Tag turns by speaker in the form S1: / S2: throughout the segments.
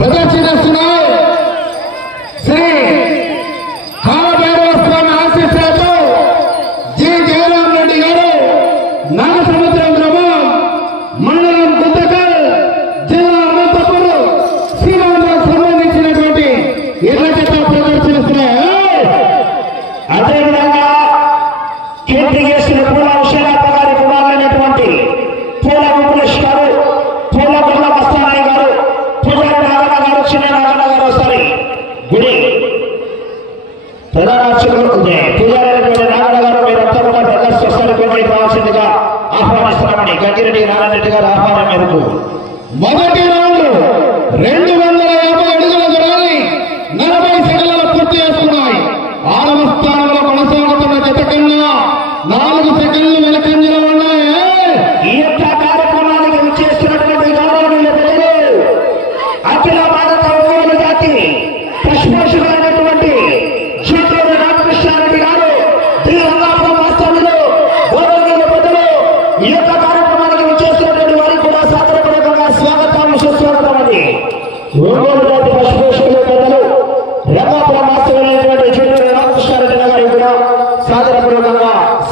S1: 大家 ఆహ్వానిస్తామని గంగిరెడ్డి నారాయణ రెడ్డి గారి ఆహ్వానం మేరకు.
S2: మొదటి రౌండ్ రెండు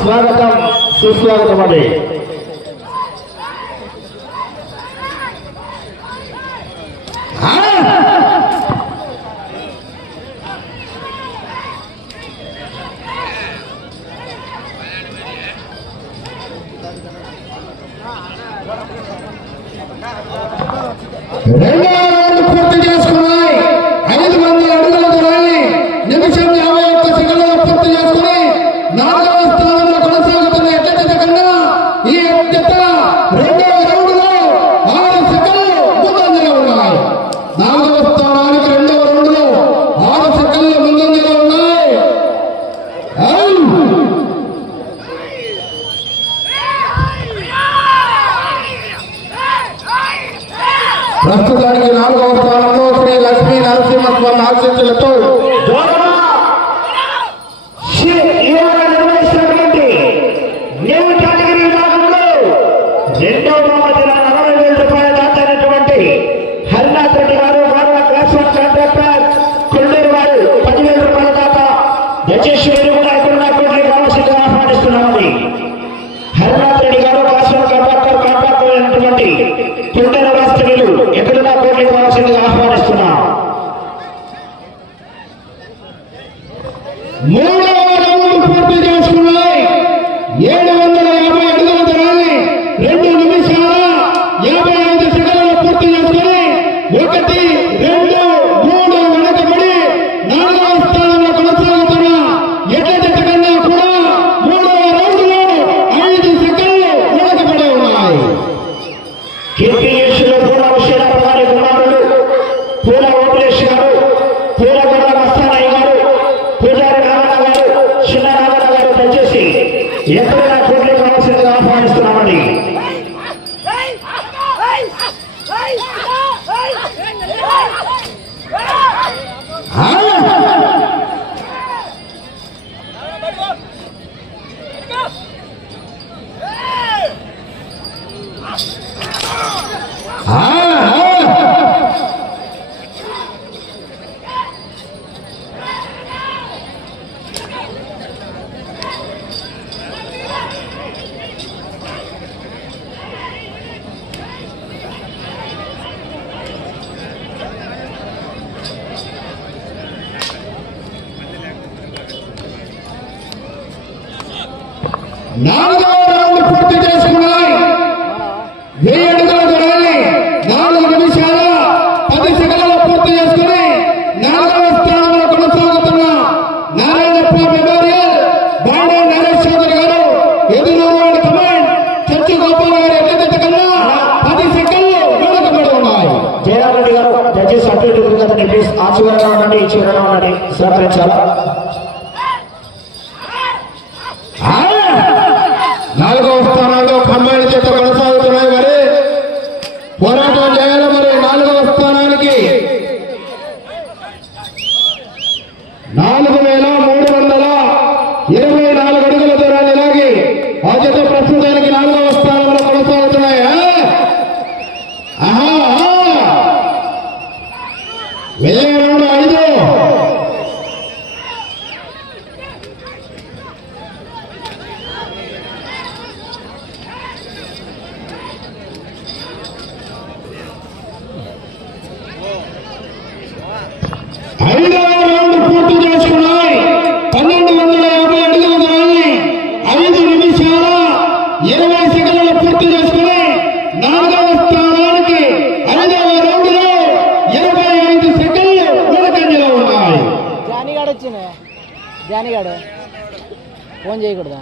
S2: স্বাগতম সুস্বাগতম আমি Yeah. నాలుగవ రౌండ్ పూర్తి
S3: చేసుకున్న. చేయకూడదా?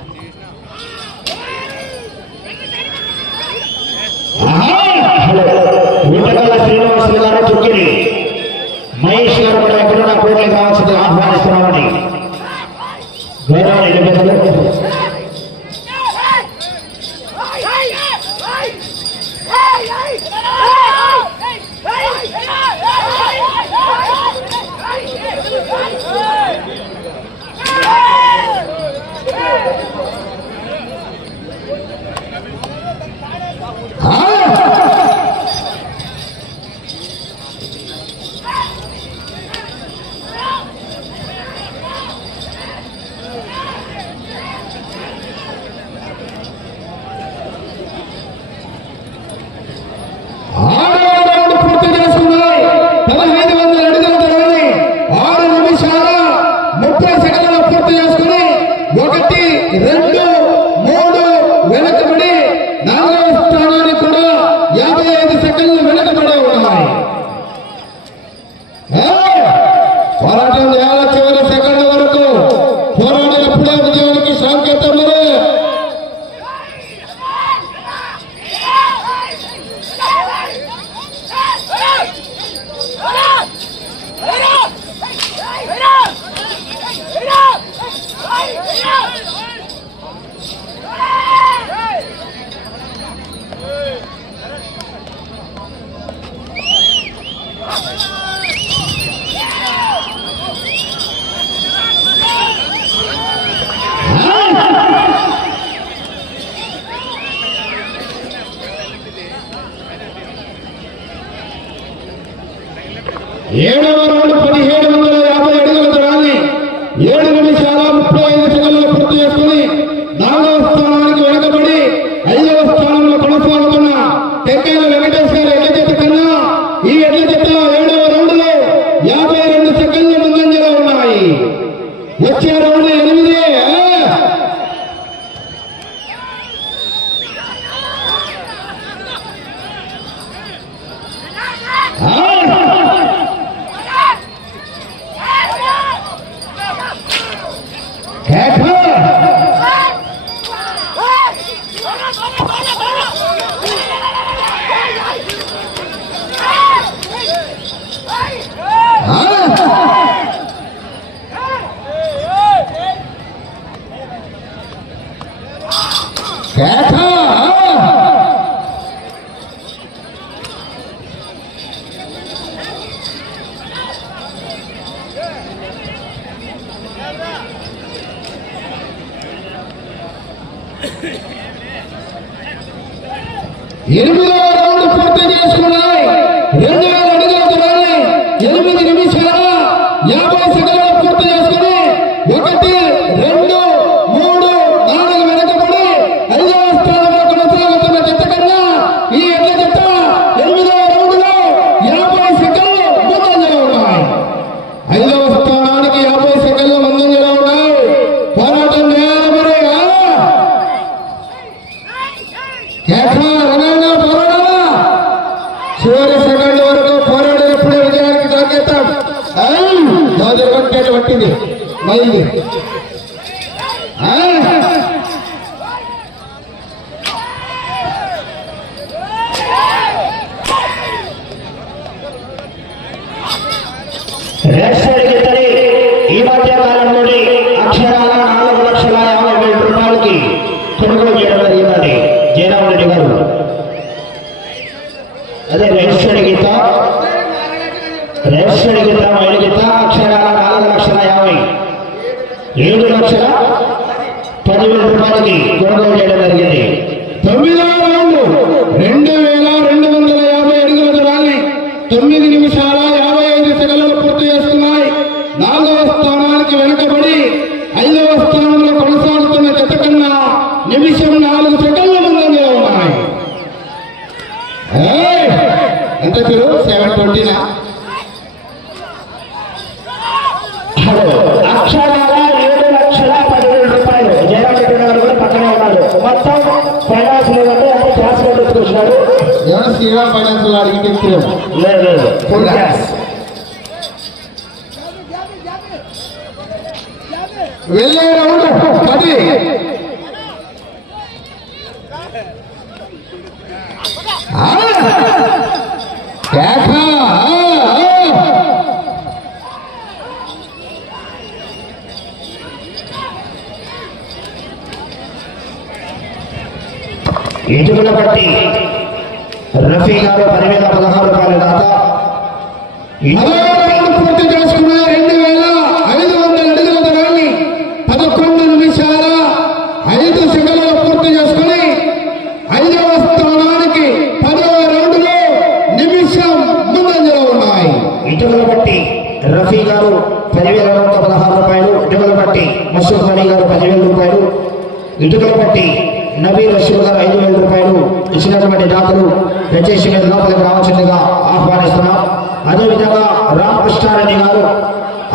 S2: Yeah. Head చేసుకున్నాయి. రెండు Iya. দেখা
S1: ఇటుకుల బట్టి రఫీ గారు పదివేల పదహారు రూపాయల
S2: దాత.
S1: కాబట్టి నవీ రసూల్ గారు ఐదు వేల రూపాయలు ఇచ్చినటువంటి దాతలు దయచేసి మీద లోపలికి రావాల్సిందిగా ఆహ్వానిస్తున్నాం. అదేవిధంగా రామకృష్ణారెడ్డి గారు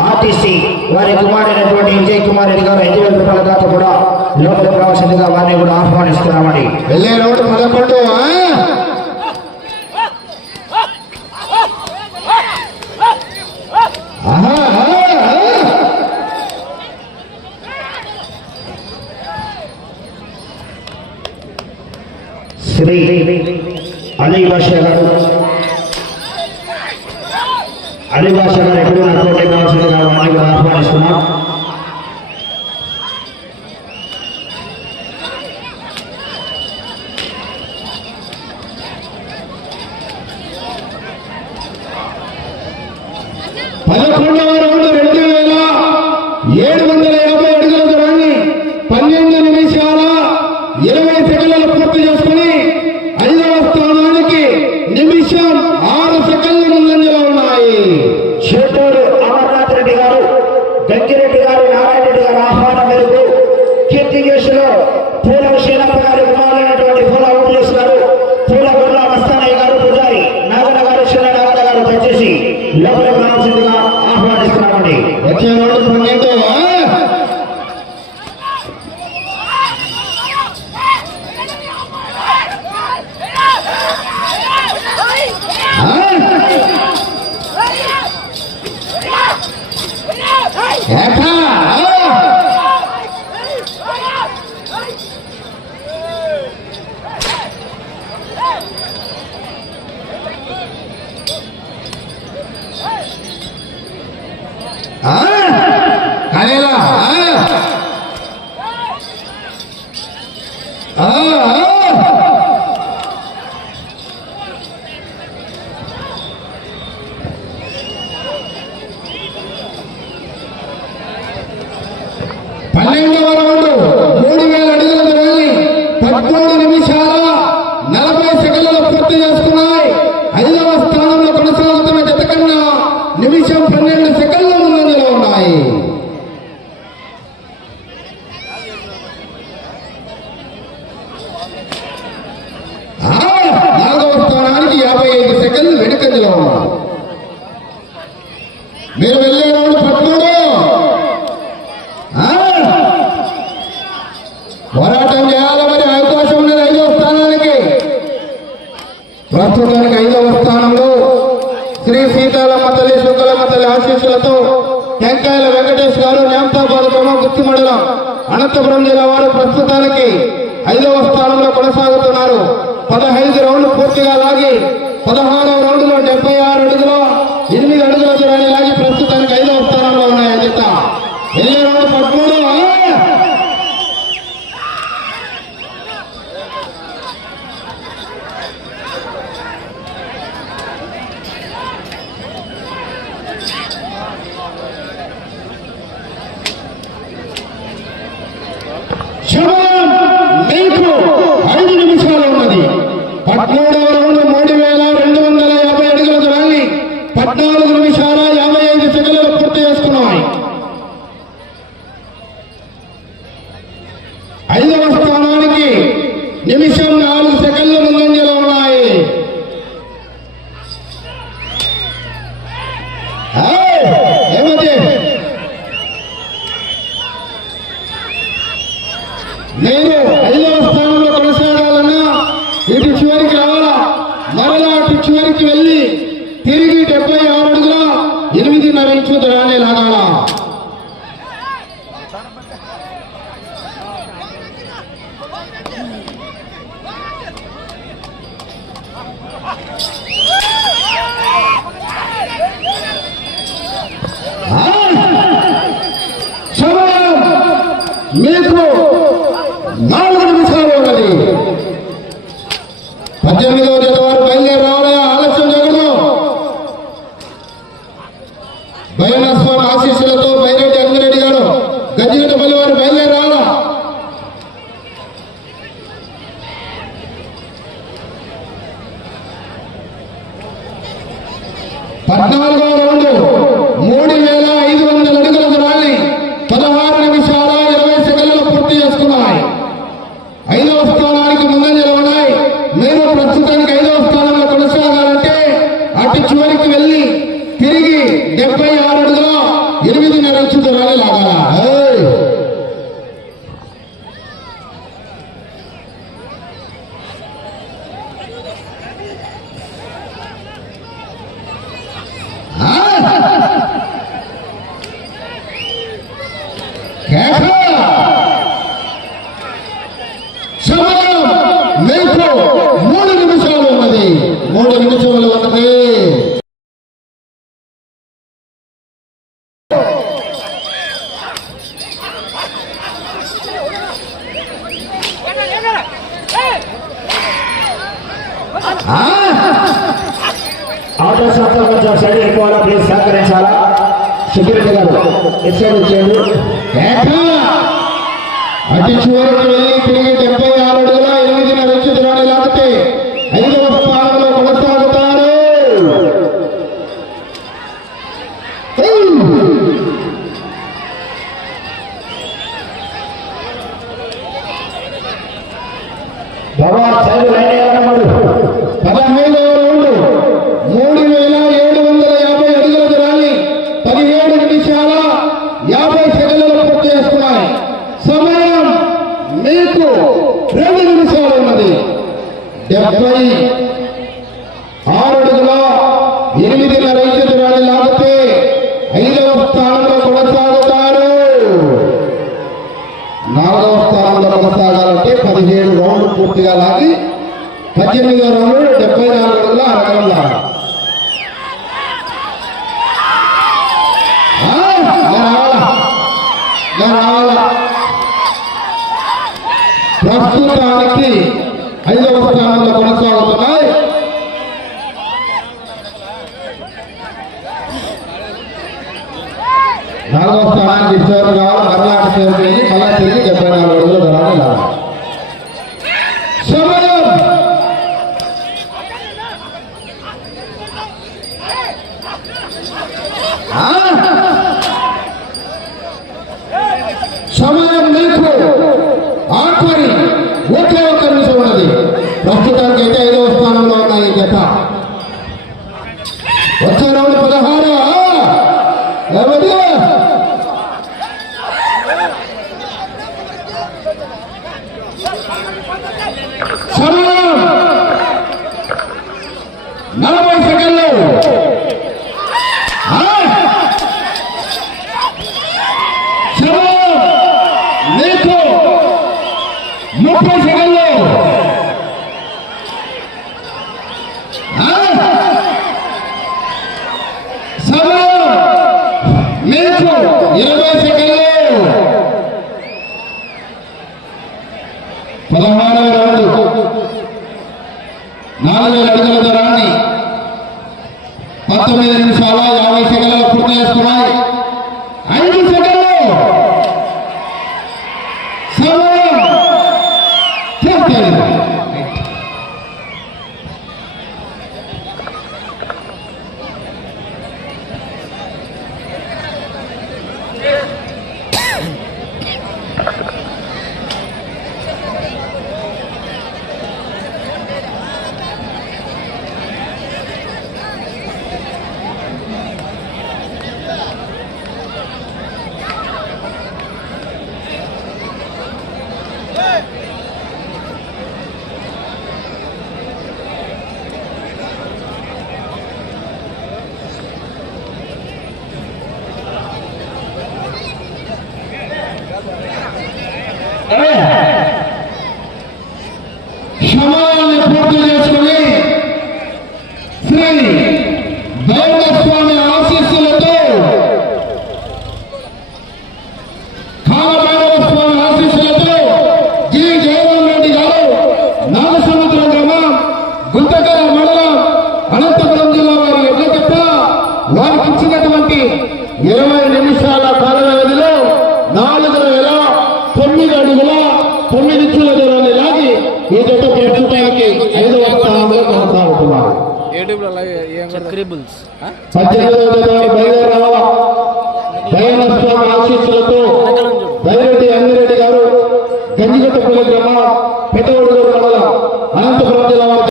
S1: ఆర్టీసీ వారి కుమారుడైనటువంటి విజయ్ కుమార్ రెడ్డి గారు ఐదు వేల రూపాయల దాత కూడా లోపలికి రావాల్సిందిగా వారిని కూడా ఆహ్వానిస్తున్నామని
S2: వెళ్ళే రోడ్డు పదకొండు
S1: శ్రీ అలీ భాషా గారు అలీ భాషా గారు ఎప్పుడు నాకు ఆహ్వానిస్తున్నాం వచ్చేసి లోపలికి రావాల్సిందిగా ఆహ్వానిస్తున్నామండి.
S2: వచ్చే రోజు ఆశీస్సులతో టెంకాయల వెంకటేష్ గారు నేమ్తా గ్రామం గుత్తి మండలం అనంతపురం జిల్లా వారు ప్రస్తుతానికి ఐదవ స్థానంలో కొనసాగుతున్నారు. పదహైదు రౌండ్లు పూర్తిగా లాగి పదహారవ రౌండ్లో డెబ్బై ఆరు అడుగులో వరకు వెళ్ళి తిరిగి డెబ్బై ఆరు అడుగుల ఎనిమిదిన్నర ఇంచు రాలేలా గజగిరి డబ్బులు వారు బయలుదేరి నాలుగవ స్థానంలో కొనసాగాలంటే పదిహేడు రౌండ్లు పూర్తిగా లాగి పద్దెనిమిదవ రౌండ్లు డెబ్బై నాలుగు అడుగుల అరగడం లాగా ప్రస్తుతానికి ఐదవ స్థానంలో కొనసాగుతున్నాయి. నాలుగవ స్థానానికి ఇచ్చారు కావాలి మాట చేరుకుని మళ్ళా తిరిగి డెబ్బై నాలుగు అడుగుల దూరాన్ని లాగా సమయం Ah!